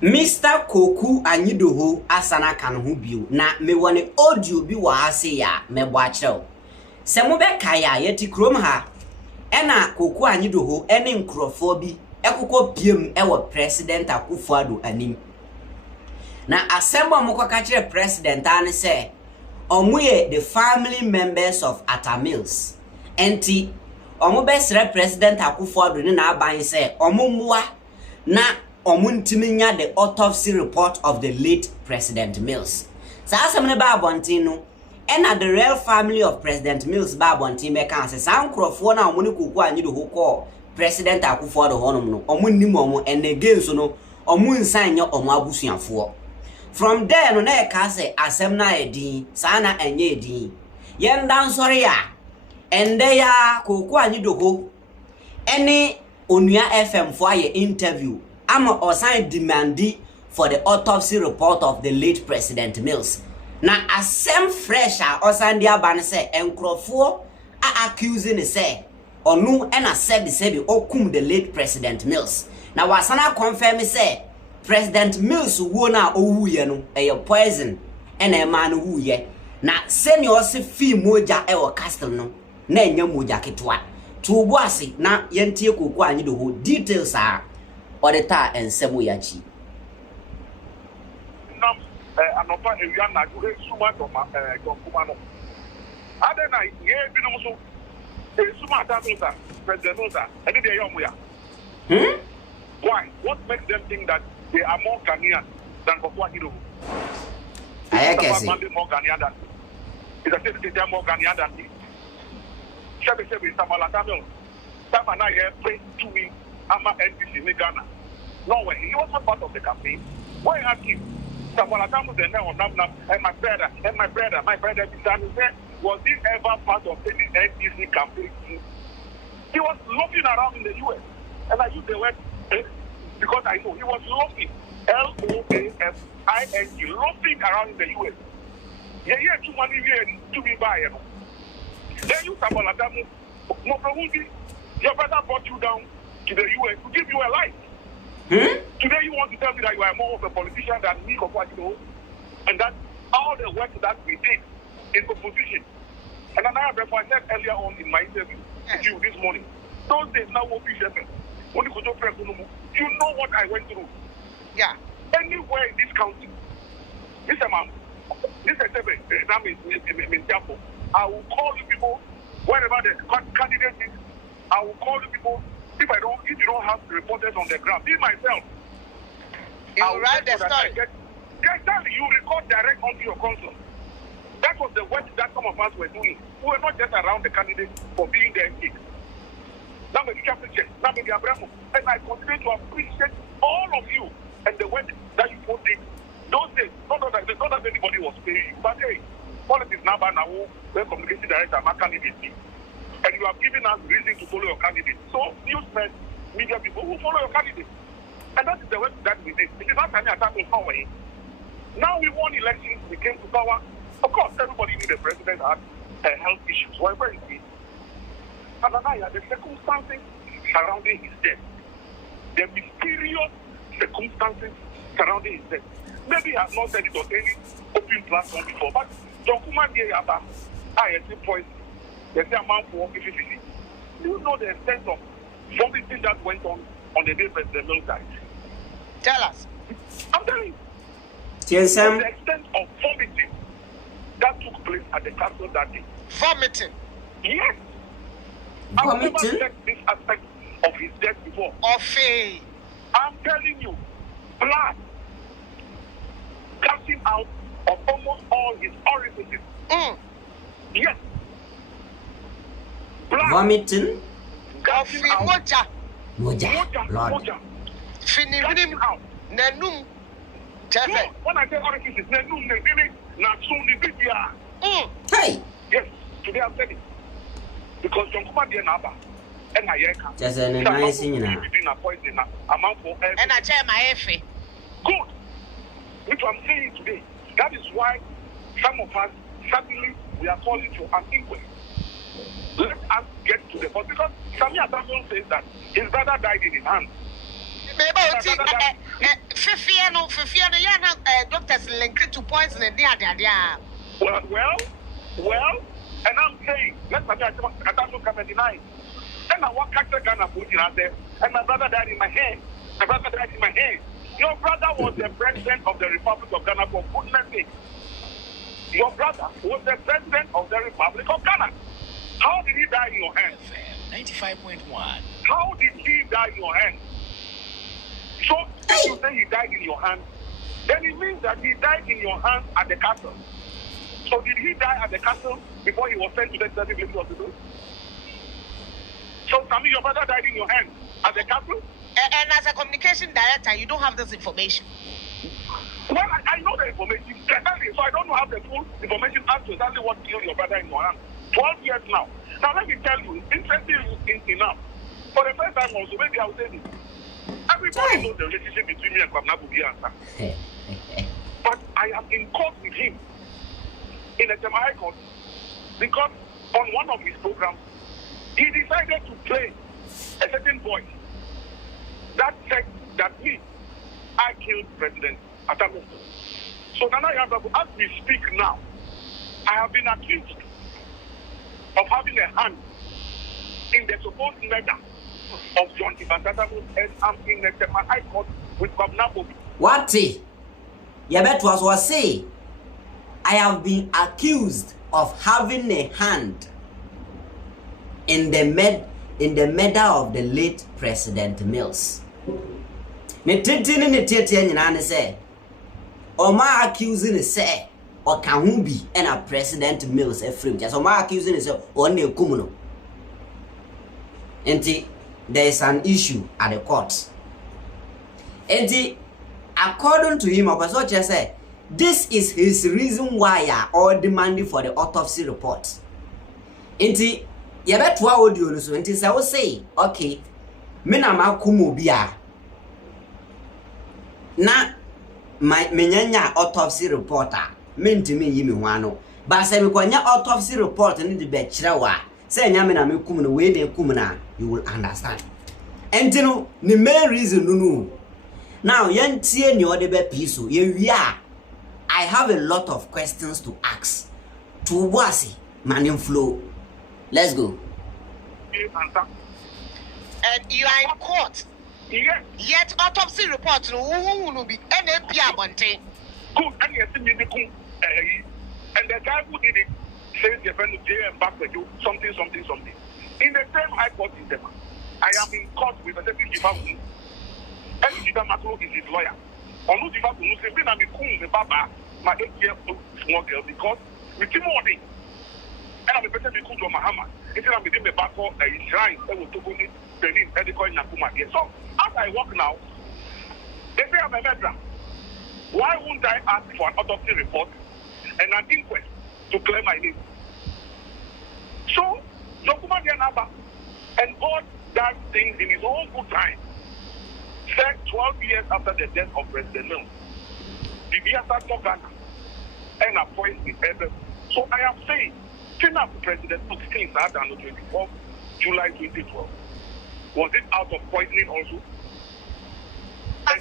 Mr. Koku Anyidoho asana kan ho bio na me wone audio bi wa ase ya me bo akyerew. Se mo be kai a yeti krom ha ena Koku Anyidoho ene nkrofo bi ekokọ piem ewo president Akufo-Addo anim. Na asɛm a mokɔka kyerɛ president ane se omuye the family members of Atta Mills. Enti omo be sere president Akufo-Addo ne na aban se omumwa na omuntiminya the autopsy report of the late President Mills. Sa asem ne ba abontin no, ena the real family of President Mills ba abontin be kan se san krofo na omuni Koku Anyidoho ko President Akufo-Addo honom no, omunnim omo enege so no, omunsan nya omo abusuafo. From there no na e ka se asem na edin, sa na enye edin. Yenda nsori ya, ende ya Koku Anyidoho ene Onua FM for a interview. I'm also demanding for the autopsy report of the late President Mills. Now, Asɛm fresh also dia ban say enkrofo accusing say onu and said okum the late President Mills. Now, wasana confirm say President Mills wo na owuye no e poison and a man who ye. Na senior se fi moja e wo castle no na enya moja ketwa. Tubuasi na yentie Koku Anyidoho details are Odeta and Semu Yachi. Anopa ewia na ju esuma to ma kuma no. Ade na ye bi no so esuma ta so president no sa e dey yom ya. Why? What makes them think that they are more Ghanaian than Koku Anyidoho? I guess more Ghanaian than. Is a say they are more Ghanaian than me. Shebe Atta Mills. Samana ye pray to me. Ama NDC in Ghana. No way. He was not part of the campaign. Why ask him? Atta Mills and my brother, was he ever part of any NDC campaign? He was loafing around in the US. And I use the word because I know he was loafing. L-O-A-F-I-N-G, loafing around in the US. Yeah, too many years to be by. Then you Atta Mills, your brother brought you down to the US to give you a life. Today you want to tell me that you are more of a politician than me, Koku Anyidoho, and that all the work that we did in opposition. And I said earlier on in my interview with you this morning, those days now will be shepherd. You know what I went through. Yeah. Anywhere in this country, Mr. Man, I will call you people wherever the candidate is. I will call you people. If you don't have reporters on the ground, me myself, you will write the story. Exactly, you record direct onto your console. That was the work that some of us were doing. We were not just around the candidate for being there. Now maybe Captain, now maybe Abraham, and I continue to appreciate all of you and the work that you put in. Those days, not that anybody was paying you, but hey, politics now, where communication director, my candidate. And you have given us reason to follow your candidate. So, newsmen, media people who follow your candidate. And that is the way that we did. It is not any attack on power. Now we won elections, we came to power. Of course, everybody knew the president had health issues. Whatever it is. And the circumstances surrounding his death, the mysterious circumstances surrounding his death. Maybe I have not said it on any open platform before, but John Kuma Diaba, I see poison. There's a man for 50. Do you know the extent of vomiting that went on the day President Mills died? Tell us. I'm telling you. Yes, the extent of vomiting that took place at the castle that day. Vomiting? Yes. I've never said this aspect of his death before. I'm telling you, blood gushing out of almost all his orifices. Yes. Blood. Vomiting? Moja. Blood. Finirim out. Nenum. No, when I say orifices, nenum, nenini, nasun, nibibia. Hey! Yes, today I've said it. Because John Kuma Diaba and I just a nice thing now. Amount for and I tell my Effie. Good. Which I'm saying today. That is why some of us suddenly we are calling for an inquiry. Let us get to the point because Atta Mills says that his brother died in his hand. Fifia no, yeah, doctors linked to poison and Well, and I'm saying, let's say I don't come and deny. And I walk back to Ghana, put it out there, and my brother died in my hand. Your brother was the president of the Republic of Ghana, for goodness sake. Your brother was the president of the Republic of Ghana. How did he die in your hand? 95.1. How did he die in your hand? So, if you say he died in your hand, then it means that he died in your hand at the castle. So, did he die at the castle before he was sent to the executive hospital? So, Sammy, your brother died in your hand at the castle? And as a communication director, you don't have this information. Well, I know the information, so I don't have the full information as to exactly what killed your brother in your hand. 12 years now. Now, let me tell you, interesting enough. For the first time also, maybe I'll say this. Everybody knows the relationship between me and Kwabena Bubiansa. But I am in court with him in a High Court because on one of his programs, he decided to play a certain voice that said that I killed President Atta Mills. So Nana Yababu, as we speak now, I have been accused of having a hand in the supposed murder of John Atta Mills, and I'm in the High Court with Kwabena Bubiansa. What? Yabet was say, I have been accused of having a hand in the murder of the late President Mills. Ne tintini ne tietie nyina ne say, Oma accusing ne say, o ka hu bi na President Mills efrem. Just Oma accusing ne say, o na ekum no. Enti there is an issue at the court. Enti according to him, Obaso just say, this is his reason why are all demanding for the autopsy report. Enti yebetwa audio no so enti say we say, okay, me na makum obi a na menyanya autopsy reporter mentimi yi me ho ano ba say me kwanya autopsy report ni de be kire wa say nya me na mekum no we de kum na you will understand. Enti no the main reason no now yentie ni ode be piso ye wi a I have a lot of questions to ask to wasi manim flow. Let's go. And you are in court. Yes. Yet autopsy report no will be NAP abonte. Good, and yes, and the guy who did it says the friend and back with you something. In the same High Court in Denmark, I am in court with a certain Jifamu. And Jifamu is his lawyer. On who Jifamu says, "Ben, I'm a baba, my 8-year-old small girl, because with him all day, and I'm a person who comes to Mahama. It's I'm within the back of a shrine that will go in Benin, and they call it Nakuma here. So, as I walk now, they say I'm a murderer. Why wouldn't I ask for an autopsy report and an inquest to clear my name? So, Dokuma Dianaba, and God does things in his own good time. Said 12 years after the death of President Mills, the Biafra took Ghana and appointed his head. So I am saying, China President took things out on the 24th July 2012. Was it out of poisoning also? I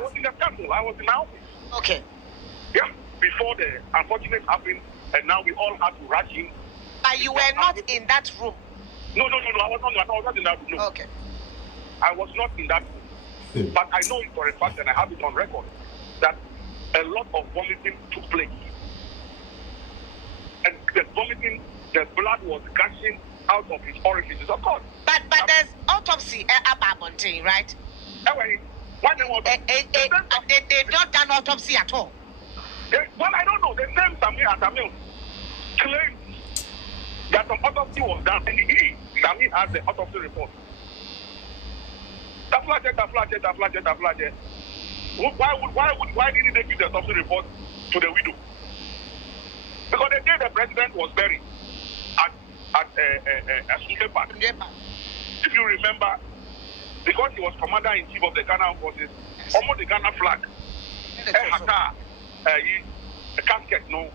was in the castle. I was in my office. Okay. Yeah, before the unfortunate happened, and now we all had to rush in. But you were not in that room. No. I was not in that room. No. Okay. I was not in that room. But I know it for a fact, and I have it on record, that a lot of vomiting took place. And the vomiting, the blood was gushing out of his orifices, of course. But there's autopsy about Monte, right? Anyway, why they not done autopsy at all. Well, I don't know. The same Atta Mills claimed that some autopsy was done, and Sami has the autopsy report. Why didn't they give the autopsy report to the widow? Because the day the president was buried at Asɛm. If you remember, because he was commander-in-chief of the Ghana forces, almost the Ghana flag, a casket, no.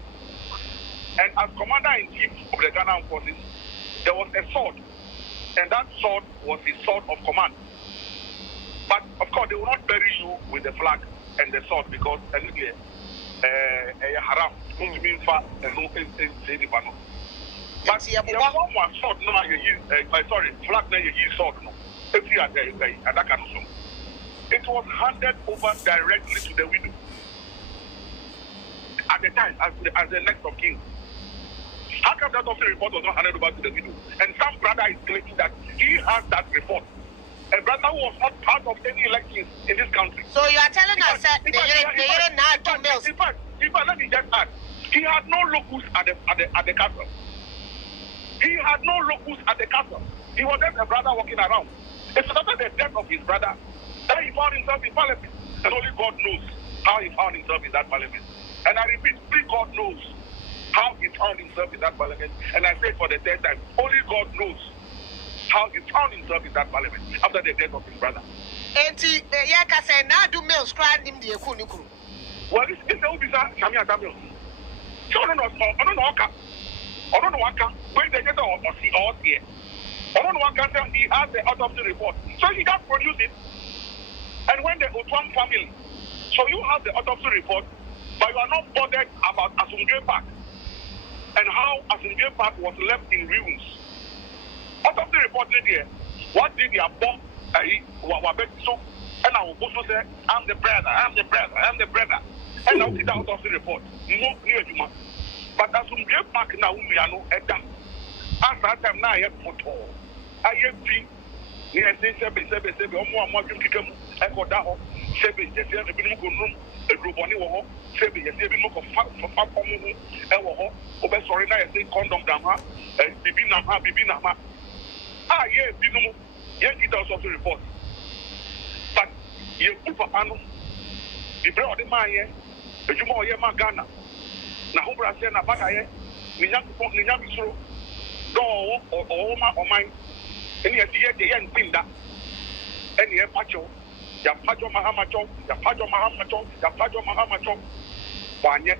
And as commander-in-chief of the Ghana forces, there was a sword, and that sword was his sword of command. But of course, they will not bury you with the flag and the sword because anyway, haram. But the one sword, no, sorry, flag, no, you sword, no. It was handed over directly to the widow at the time as the next of kin. How come that officer report was not handed over to the widow? And some brother is claiming that he has that report. A brother who was not part of any elections in this country. So you are telling us that the Atta Mills. In fact, let me just add, he had no locus at the castle. He had no locus at the castle. He was just a brother walking around. It's after the death of his brother that he found himself in parliament. And only God knows how he found himself in that parliament. And I repeat, only God knows how he found himself in that parliament. And I say for the third time, only God knows how he found himself in that parliament after the death of his brother. Well, this is the officer, Atta Mills. So I don't know when they get or see or here. I don't know what can tell he has the autopsy report. So he just produced it. And when the Otwam family, so you have the autopsy report, but you are not bothered about Asumge Park and how Asumge Park was left in ruins. Autopsy report did here. What did the bomb? So, and I will also say, I'm the brother. And I'll see the autopsy report. No clear to. But Asumge Park now we are no Edda. At that time now I have photo. I have been. Yes, they say, more Kim, Echo Daho, Sebi, yes, the Binukum, a group on Iwo, Sebi, yes, the Binukum for Famu, Ewo, Obe Sorina, I say condom Dama, and Bibinama. Ah, yes, Binu, yes, it also to report. But you put for Pano, the bread of the Maya, the Jumo Yama Ghana, Nahubra Sena Bataye, Ninyam, do or mine. And yet, the young Pinda, and the Pacho, Yapajo Mahamacho, Wanye,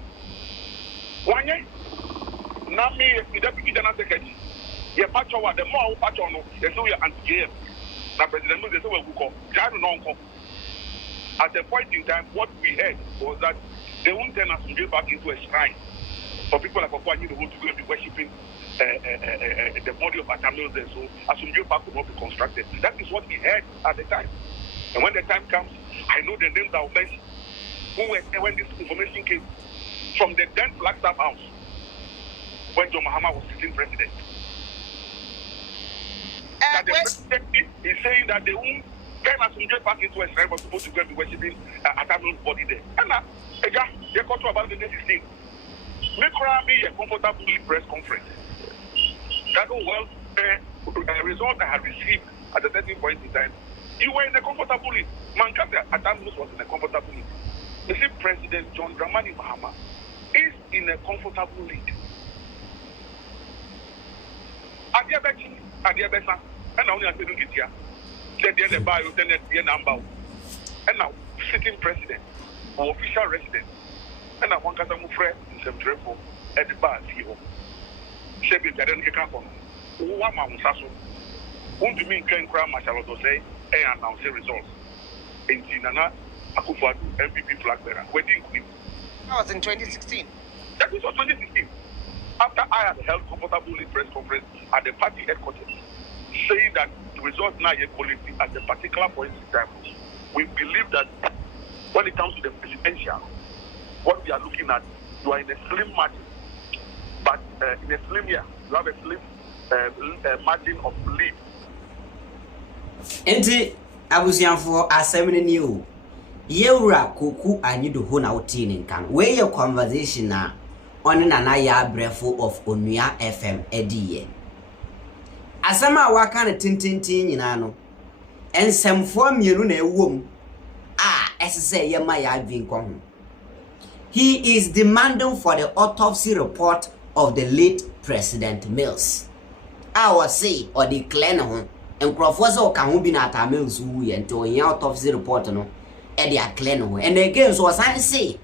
Nami, the deputy general secretary, Yapacho, the more Pachono, the Soya and JM. Now, President Muzi, so we call Janu Nonko. At the point in time, what we heard was that they won't turn us to get back into a shrine for people like Koku Anyidoho to go and be worshipping the body of Atta Mills there, so Asumge Park will not be constructed. That is what we heard at the time. And when the time comes, I know the names that were mentioned, who were there when this information came from the then Flagstaff House when John Mahama was sitting president. That the president is saying that they won't turn Asumge Park into a shrine, but supposed to go and be worshipping Atta Mills' body there. And they got to about the next thing. Make me a comfortable press conference. That result I had received at a certain point in time, you were in a comfortable lead. Mankata Atta Mills was in a comfortable lead. You see, President John Dramani Mahama is in a comfortable lead. Adiabesa, and only I said, here. Then the bio, then the number. And now, sitting president or official resident, and I want to move friend in some trouble at the bar, CEO. Shebi Jaden Kekapon, Wama Musaso, whom to mean Ken Kram Machaloto say, and announce the results. In Tinana, Akufo MPP flag bearer, wedding queen. That was in 2016. That was 2016. After I had held comfortably press conference at the party headquarters, saying that the results now are quality at a particular point in time, we believe that when it comes to the presidential, what we are looking at, you are in a slim margin. But in a slim year, you have a slim margin of lead. Enti abusianfo asɛm ne ni o. Yewura Koku Anyidoho na wotini nkan. We ye conversation na on na ya brefo of Onua FM ediye. Asɛm a waka ne tintintin nyina no. Ensemfo mienu na ewom esese ye ma ya adwin ko ho. He is demanding for the autopsy report of the late President Mills. I was say or declare no and Crawford can who be na Atta Mills who until in autopsy report no e dey clear no. And again so as I say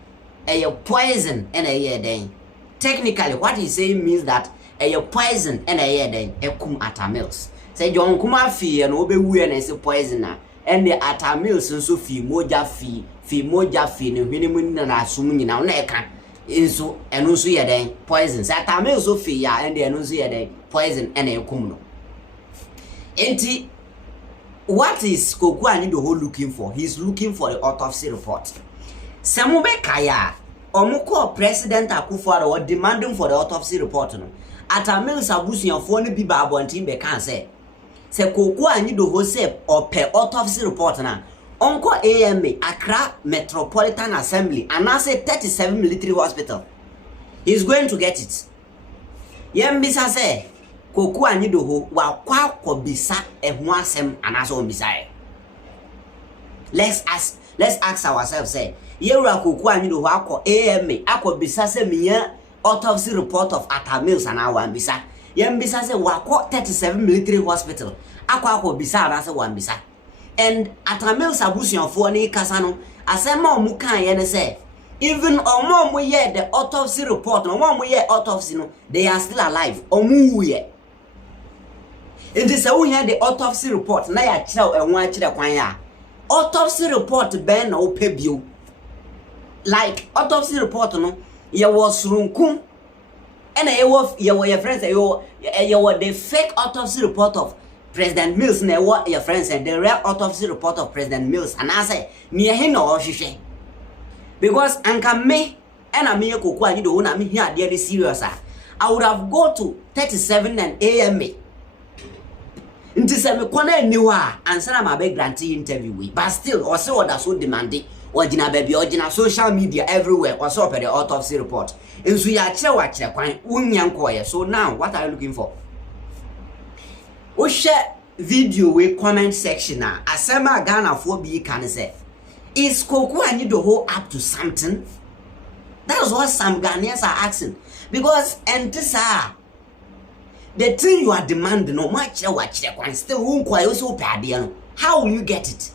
a poison and a year then. Technically what he saying means that a poison and a den ekum Atta Mills. Say John Kuma fee and obe we and a poisoner and the Atta Mills and so fee moja fee no hwene na asum nyina na eka inso eno so ye den poison. Say Atta Mills so fee ya and eno so ye den poison and ekum no. Enti what is Koku Anyidoho looking for? He's looking for the autopsy report. Samube kaya omuko President Akufo-Addo were demanding for the autopsy report no. Atta Mills abusuafo no bi ba abontin be kan say Koku Anyidoho say ope autopsy report na onko AMA Accra Metropolitan Assembly and I say 37 military hospital. He's going to get it. Yembisa say Koku Anyidoho wa kwa kobisa ehu asem anaso ombisa. Let's ask ourselves say yewura Koku Anyidoho akọ AMA akobisa say miya autopsy report of Atta Mills and our ambisa. Yembisa say wako 37 military hospital akobisa anaso wambisa. And Atta Mills abusuafo ni kasa no asema omu kan ye ne say even omo ye the autopsy report omo ye autopsy no they are still alive omu ye. It is a we the autopsy report na ya kire enwo a kire kwan ya autopsy report ben na opebio like autopsy report no ye was runkum and ye your friends ye were the fake autopsy report of President Mills na what your friends and the real autopsy report of President Mills and I say near him no hwehwe because anka me and I me Koku Anyidoho na me here dey serious I would have go to 37 and AMA. Nti se me kona niwa answer my beg grantee interview we but still or say what so demanding original baby original social media everywhere or so per the autopsy report enso ya kire wa kire kwan unya nkoye. So now what are you looking for? O share video we comment section na asema Ghana for bi kan say is Koku Anyidoho up to something? That's what some Ghanaians are asking because the thing you are demanding no much watch still won't quite also pay. How will you get it?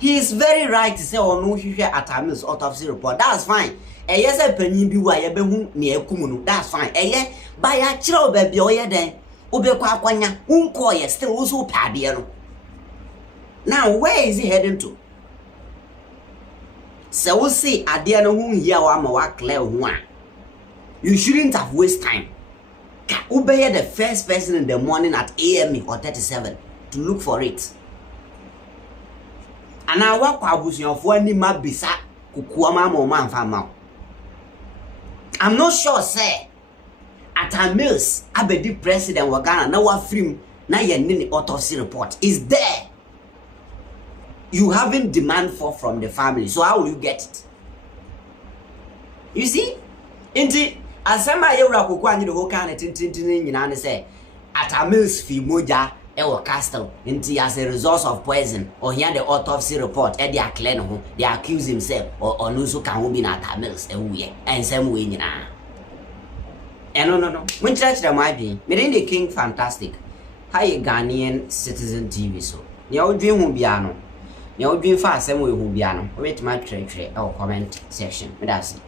He is very right to say oh no you hear Atta Mills autopsy report. That's fine. E yes a penny bi wa ye be hu na ekumu no. That's fine. E ye ba ya kire obabi o ye den obekwa akwanya unko ye still also pay no. Now where is he heading to? So we see ade no hu here wa ma wa clear hu a. You shouldn't have wasted time. Ubeye the first person in the morning at AME or 37 to look for it. And I walk abusuafo ani mabisa kukuama mo manfama. I'm not sure say Atta Mills abedi president wa Ghana na wa film na ye nini autopsy report is there. You haven't demand for from the family. So how will you get it? You see? Inti asema yewura Koku Anyidoho kan tintintin nyina ne say Atta Mills fi moja e wo castle inti as a result of poison or here the autopsy report e dey clear no they accuse himself or no so kan ho bi na Atta Mills e wuye ensem we nyina no mun church da my be me the king fantastic hi Ghanaian Citizen TV so ya odwen hu bia no ya odwen fa asem we hu bia no we tima twetwe e comment section me da see